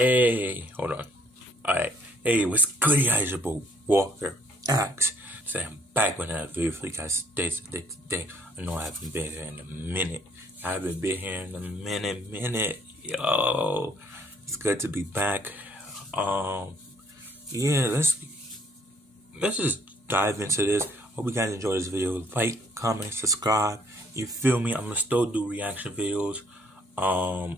Hey, hold on. Alright. Hey, what's good, guys? Your boy Walker Axe. So I'm back with another video for you guys today. I know I haven't been here in a minute. Yo, it's good to be back. Yeah, let's just dive into this. Hope you guys enjoy this video. Like, comment, subscribe. You feel me? I'm gonna still do reaction videos. The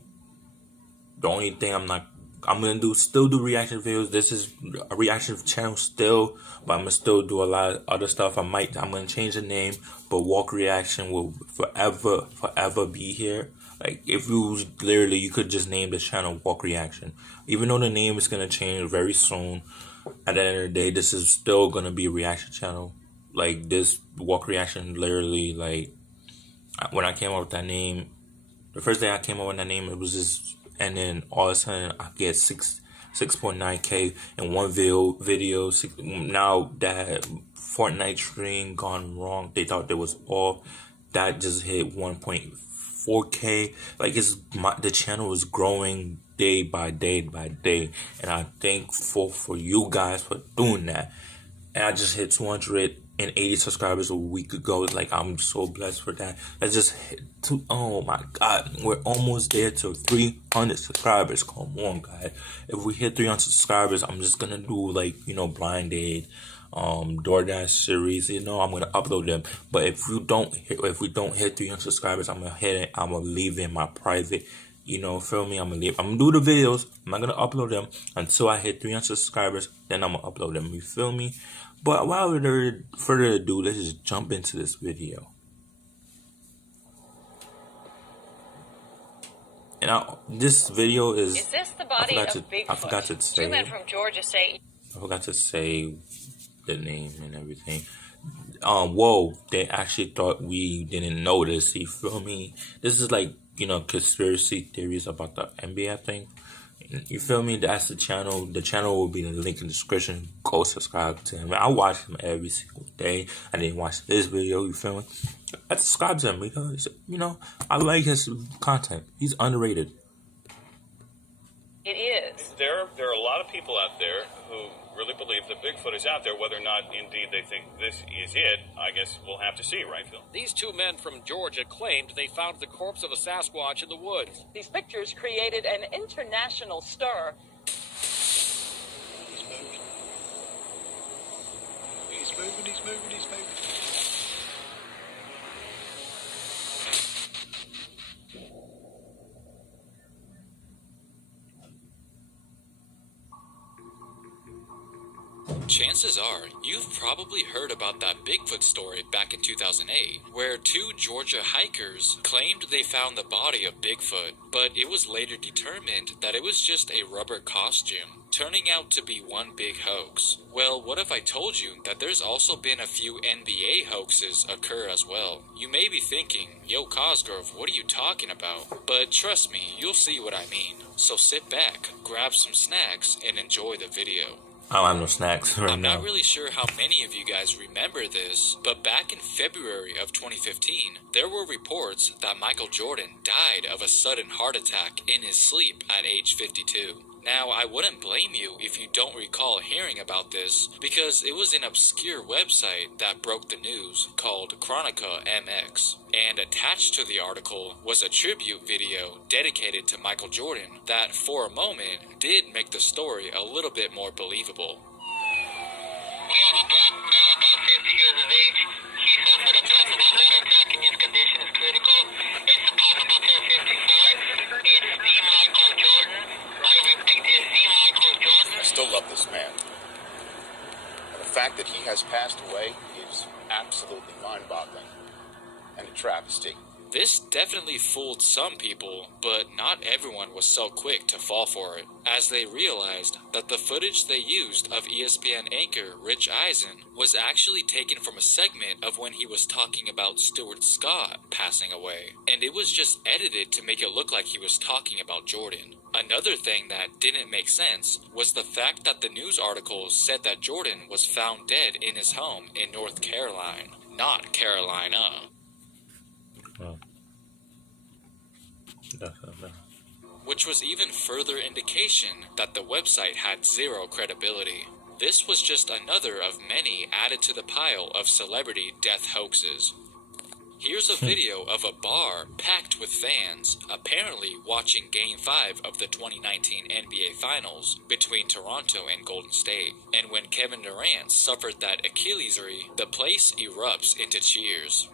only thing I'm gonna still do reaction videos. This is a reaction channel still, but I'm gonna still do a lot of other stuff. I'm gonna change the name, but Walk Reaction will forever be here. Like, if you literally, you could just name the channel Walk Reaction. Even though the name is gonna change very soon, at the end of the day, this is still gonna be a reaction channel. Like, this Walk Reaction, literally, like, when I came up with that name, the first day I came up with that name, it was just, and then all of a sudden I get 6.9K in one video. Now that Fortnite string gone wrong, they thought there was off. That just hit 1.4K. Like, the channel is growing day by day, and I'm thankful for you guys for doing that. And I just hit 280 subscribers a week ago. Like, I'm so blessed for that. Let's just hit oh my god, we're almost there to 300 subscribers. Come on, guys. If we hit 300 subscribers, I'm just gonna do, like, blind date, DoorDash series. I'm gonna upload them. But if we don't hit 300 subscribers, I'm gonna leave in my private. Feel me? I'm gonna do the videos. I'm not gonna upload them until I hit 300 subscribers. Then I'm gonna upload them. You feel me? But without further ado, let's just jump into this video. And this video is this the body of Bigfoot? I forgot to say. 2 men from Georgia say. I forgot to say the name and everything. Whoa! They actually thought we didn't notice. You feel me? This is like, conspiracy theories about the NBA thing. You feel me? That's the channel. The channel will be in the link in the description. Go subscribe to him. I watch him every single day. I didn't watch this video. You feel me? I subscribe to him because, I like his content. He's underrated. It is. There are a lot of people out there who really believe that Bigfoot is out there. Whether or not, indeed, they think this is it, I guess we'll have to see, right, Phil? These 2 men from Georgia claimed they found the corpse of a Sasquatch in the woods. These pictures created an international stir. He's moving. Chances are, you've probably heard about that Bigfoot story back in 2008, where 2 Georgia hikers claimed they found the body of Bigfoot, but it was later determined that it was just a rubber costume, turning out to be one big hoax. Well, what if I told you that there's also been a few NBA hoaxes occur as well? You may be thinking, yo, Crosgove, what are you talking about? But trust me, you'll see what I mean. So sit back, grab some snacks, and enjoy the video. I don't have no snacks right now. I'm not really sure how many of you guys remember this, but back in February of 2015, there were reports that Michael Jordan died of a sudden heart attack in his sleep at age 52. Now, I wouldn't blame you if you don't recall hearing about this, because it was an obscure website that broke the news called Chronica MX. And attached to the article was a tribute video dedicated to Michael Jordan that, for a moment, did make the story a little bit more believable. We have a black male about 50 years of age. He suffered a possible heart attack and his condition is critical. It's a possible 1055. It's the Michael Jordan. I repeat, it's the Michael Jordan. I still love this man. And the fact that he has passed away is absolutely mind-boggling and a travesty. This definitely fooled some people, but not everyone was so quick to fall for it, as they realized that the footage they used of ESPN anchor Rich Eisen was actually taken from a segment of when he was talking about Stuart Scott passing away, and it was just edited to make it look like he was talking about Jordan. Another thing that didn't make sense was the fact that the news article said that Jordan was found dead in his home in North Carolina, not Carolina. That's not bad. which was even further indication that the website had zero credibility. This was just another of many added to the pile of celebrity death hoaxes. Here's a video of a bar packed with fans, apparently watching Game 5 of the 2019 NBA Finals between Toronto and Golden State. And when Kevin Durant suffered that Achillesry, the place erupts into cheers.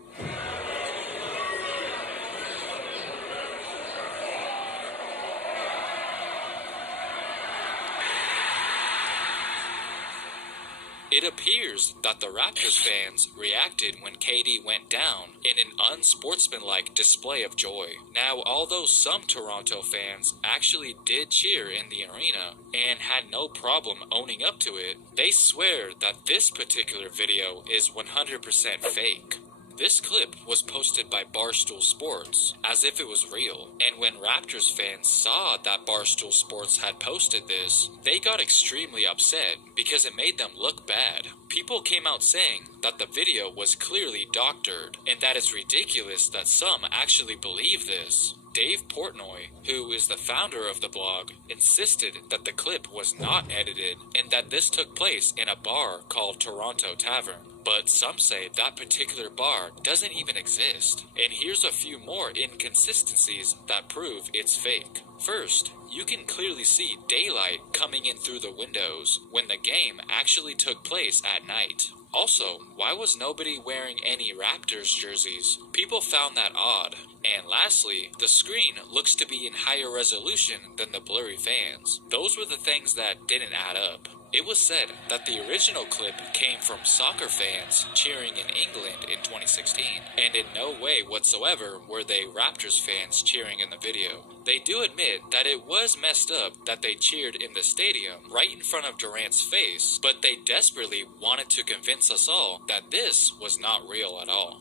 It appears that the Raptors fans reacted when KD went down in an unsportsmanlike display of joy. Now, although some Toronto fans actually did cheer in the arena and had no problem owning up to it, they swear that this particular video is 100% fake. This clip was posted by Barstool Sports as if it was real, and when Raptors fans saw that Barstool Sports had posted this, they got extremely upset because it made them look bad. People came out saying that the video was clearly doctored, and that it's ridiculous that some actually believe this. Dave Portnoy, who is the founder of the blog, insisted that the clip was not edited and that this took place in a bar called Toronto Tavern. But some say that particular bar doesn't even exist. And here's a few more inconsistencies that prove it's fake. First, you can clearly see daylight coming in through the windows when the game actually took place at night. Also, why was nobody wearing any Raptors jerseys? People found that odd. And lastly, the screen looks to be in higher resolution than the blurry fans. Those were the things that didn't add up. It was said that the original clip came from soccer fans cheering in England in 2016, and in no way whatsoever were they Raptors fans cheering in the video. They do admit that it was messed up that they cheered in the stadium right in front of Durant's face, but they desperately wanted to convince us all that this was not real at all.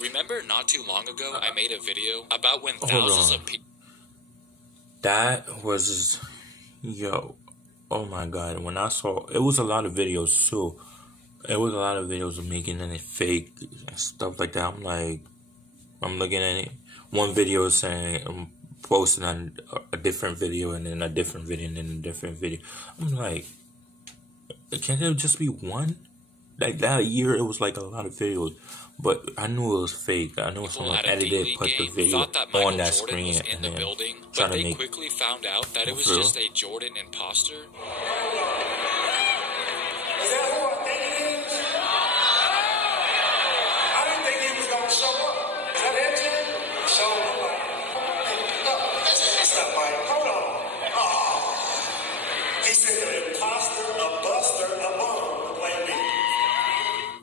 Remember not too long ago I made a video about when thousands of people... That was... Yo... Oh my god, when I saw, it was a lot of videos too. It was a lot of videos of making it fake and stuff like that. I'm looking at it. One video is saying, I'm posting on a different video and then a different video and then a different video. I'm like, can't there just be one? Like that year, it was like a lot of videos. But I knew it was fake. I know someone edited, put the video on that screen, and then trying to make. But they quickly found out that it was just a Jordan imposter. Is that who I think it is? I didn't think he was gonna show up. Is that it? So I'm like, no, that's not Mike. Hold on. Oh. He said an imposter, a buster, a bum to play me.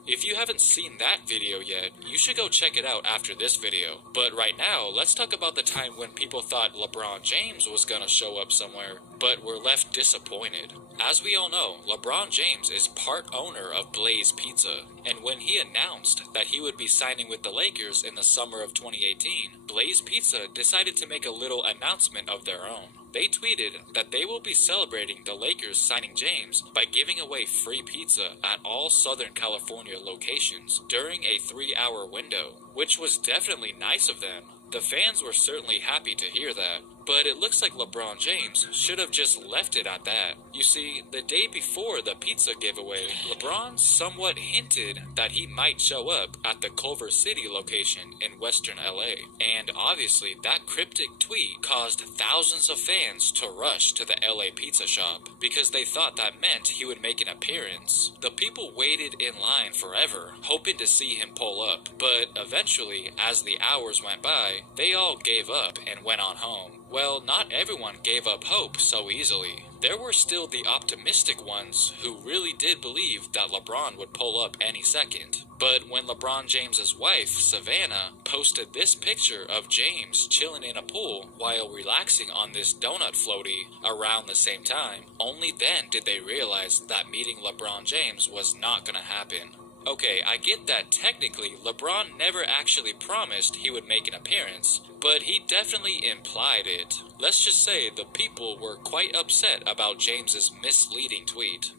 If you haven't seen that video yet, you should go check it out after this video. But right now, let's talk about the time when people thought LeBron James was gonna show up somewhere, but were left disappointed. As we all know, LeBron James is part owner of Blaze Pizza, and when he announced that he would be signing with the Lakers in the summer of 2018, Blaze Pizza decided to make a little announcement of their own. They tweeted that they will be celebrating the Lakers signing James by giving away free pizza at all Southern California locations during a 3-hour window, which was definitely nice of them. The fans were certainly happy to hear that, but it looks like LeBron James should have just left it at that. You see, the day before the pizza giveaway, LeBron somewhat hinted that he might show up at the Culver City location in western LA, and obviously that cryptic tweet caused thousands of fans to rush to the LA pizza shop because they thought that meant he would make an appearance. The people waited in line forever, hoping to see him pull up, but eventually, as the hours went by, they all gave up and went on home. Well, not everyone gave up hope so easily. There were still the optimistic ones who really did believe that LeBron would pull up any second. But when LeBron James's wife, Savannah, posted this picture of James chilling in a pool while relaxing on this donut floaty around the same time, only then did they realize that meeting LeBron James was not gonna happen. Okay, I get that technically LeBron never actually promised he would make an appearance, but he definitely implied it. Let's just say the people were quite upset about James's misleading tweet.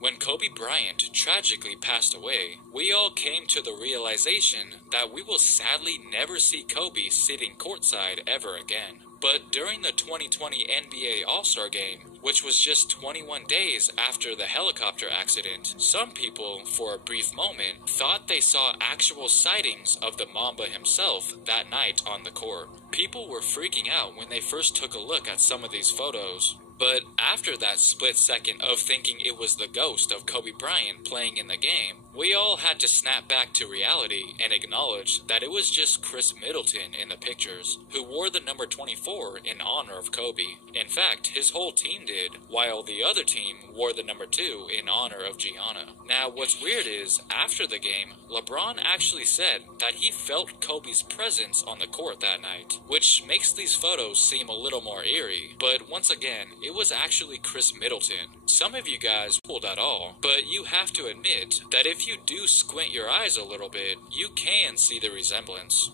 When Kobe Bryant tragically passed away, we all came to the realization that we will sadly never see Kobe sitting courtside ever again. But during the 2020 NBA All-Star Game, which was just 21 days after the helicopter accident, some people, for a brief moment, thought they saw actual sightings of the Mamba himself that night on the court. People were freaking out when they first took a look at some of these photos. But after that split second of thinking it was the ghost of Kobe Bryant playing in the game, we all had to snap back to reality and acknowledge that it was just Chris Middleton in the pictures, who wore the number 24 in honor of Kobe. In fact, his whole team did, while the other team wore the number 2 in honor of Gianna. Now, what's weird is, after the game, LeBron actually said that he felt Kobe's presence on the court that night, which makes these photos seem a little more eerie. But once again, it was actually Chris Middleton. Some of you guys pulled at all, but you have to admit that if you do squint your eyes a little bit, you can see the resemblance.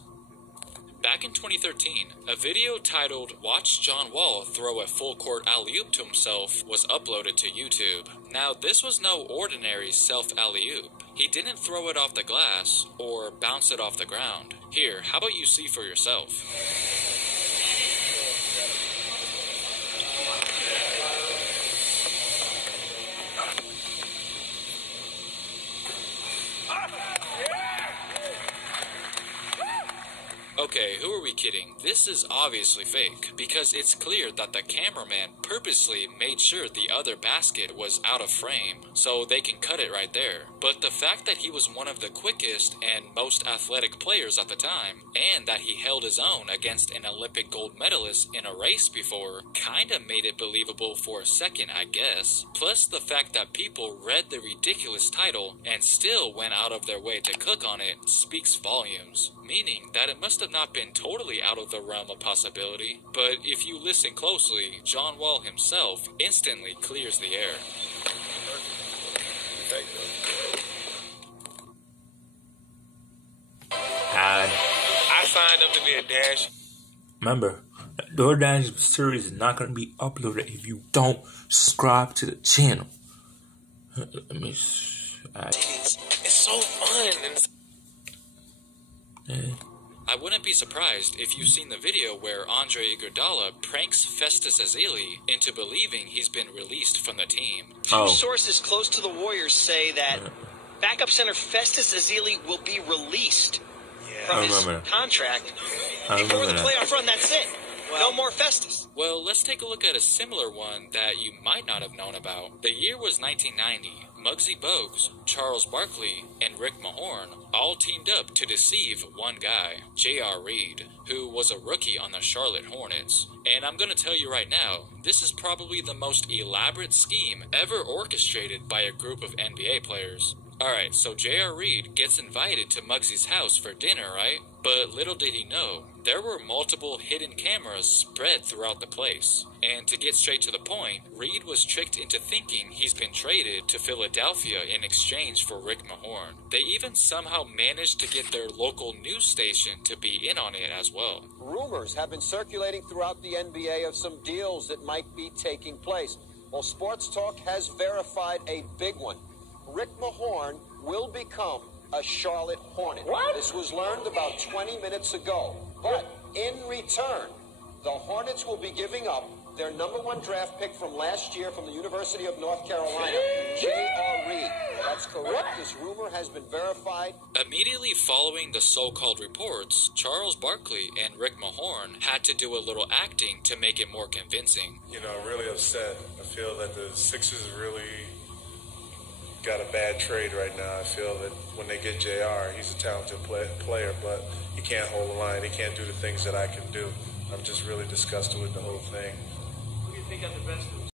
Back in 2013, a video titled "Watch John Wall Throw a Full Court Alley-Oop to Himself" was uploaded to YouTube. Now, this was no ordinary self-alley-oop. He didn't throw it off the glass or bounce it off the ground. Here, how about you see for yourself? Okay, who are we kidding? This is obviously fake, because it's clear that the cameraman purposely made sure the other basket was out of frame, so they can cut it right there. But the fact that he was one of the quickest and most athletic players at the time, and that he held his own against an Olympic gold medalist in a race before, kinda made it believable for a second, I guess. Plus the fact that people read the ridiculous title and still went out of their way to cook on it speaks volumes, meaning that it must have not been totally out of the realm of possibility. But if you listen closely, John Wall himself instantly clears the air. And I signed up to be a dash. remember, the DoorDash series is not going to be uploaded if you don't subscribe to the channel. Let me. It's so fun. Yeah. I wouldn't be surprised if you've seen the video where Andre Iguodala pranks Festus Ezeli into believing he's been released from the team. Two sources close to the Warriors say that backup center Festus Ezeli will be released from his contract before the playoff run. That's it. No more Festus. Well, let's take a look at a similar one that you might not have known about. The year was 1990. Muggsy Bogues, Charles Barkley, and Rick Mahorn all teamed up to deceive one guy, J.R. Reed, who was a rookie on the Charlotte Hornets. And I'm going to tell you right now, this is probably the most elaborate scheme ever orchestrated by a group of NBA players. Alright, so J.R. Reed gets invited to Muggsy's house for dinner, right? But little did he know, there were multiple hidden cameras spread throughout the place. And to get straight to the point, Reed was tricked into thinking he's been traded to Philadelphia in exchange for Rick Mahorn. They even somehow managed to get their local news station to be in on it as well. Rumors have been circulating throughout the NBA of some deals that might be taking place. Well, Sports Talk has verified a big one. Rick Mahorn will become a Charlotte Hornet. What? This was learned about 20 minutes ago. But in return, the Hornets will be giving up their #1 draft pick from last year from the University of North Carolina, J.R. Reed. That's correct. This rumor has been verified. Immediately following the so-called reports, Charles Barkley and Rick Mahorn had to do a little acting to make it more convincing. You know, really upset. I feel that the Sixers really got a bad trade right now. I feel that when they get JR, he's a talented player, but he can't hold the line. He can't do the things that I can do. I'm just really disgusted with the whole thing. Who do you think got the best of the